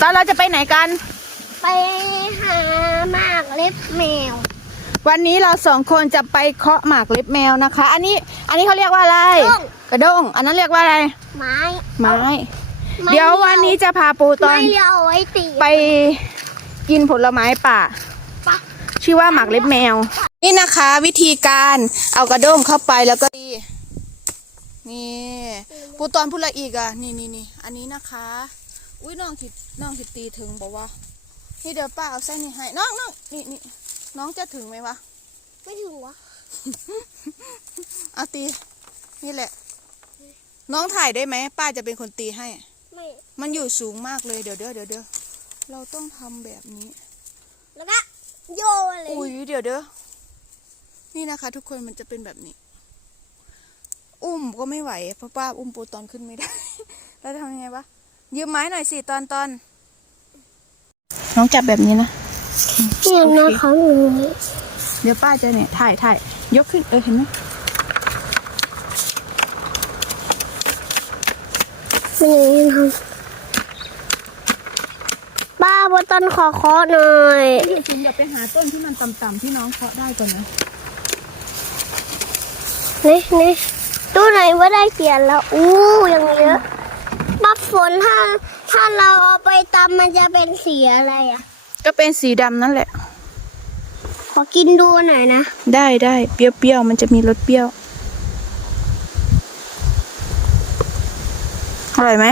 ตอนเราจะไปไหนกัน ไปหาหมากเล็บแมว วันนี้เราสองคนจะไปเคาะหมากเล็บแมวนะคะ อันนี้อันนี้เขาเรียกว่าอะไร ด้ง กระด้ง อันนั้นเรียกว่าอะไร ไม้ไม้ไม้เดี๋ยววันนี้จะพาปูตอนไม่เลี้ยวเอาไว้ตี ไปกินผลไม้ป่า ปะ ชื่อว่าหมากเล็บแมว นี่นะคะ วิธีการเอากระด้งเข้าไปแล้วก็ตีนี่ปูตอนพูดอะไรอีกอะ นี่นี่นี่อันนี้นะคะ อุ้ยน้องคิดน้องคิดตีถึงบอกว่านี่เดี๋ยวป้าเอาเส้นนี้ให้น้องน้องนี่นี่น้องจะถึงไหมวะไม่ถึงวะเอาตีนี่แหละ น้องถ่ายได้ไหมป้าจะเป็นคนตีให้ไม่มันอยู่สูงมากเลยเดี๋ยวเดี๋ยวเดี๋ยวเดี๋ยวเราต้องทำแบบนี้ แล้วก็โยนเลยอุ้ยเดี๋ยวเด้อนี่นะคะ ทุกคนมันจะเป็นแบบนี้ อุ้มก็ไม่ไหวเพราะป้าอุ้มปูตอนขึ้นไม่ได้ แล้วทำยังไงวะ ยืมไม้หน่อยสิตอนตอนน้องจับแบบนี้นะเนี่ยนะเขาหนูเดี๋ยวป้าจะเนี่ยถ่ายถ่ายยกขึ้นเออเห็นไหมเป็นอย่างนี้นะครับป้าบนต้นขอเคาะหน่อยพี่คุณเดี๋ยวไปหาต้นที่มันต่ำๆที่น้องเคาะได้ก่อนนะนี่นี่ตู้ไหนว่าได้เขียนแล้วอู้ยังเยอะ ป้าฝนถ้าถ้าเราเอาไปตำมันจะเป็นสีอะไรอะ ก็เป็นสีดำนั่นแหละ ขอกินดูหน่อยนะได้ได้เปรี้ยวๆมันจะมีรสเปรี้ยว อร่อยไหม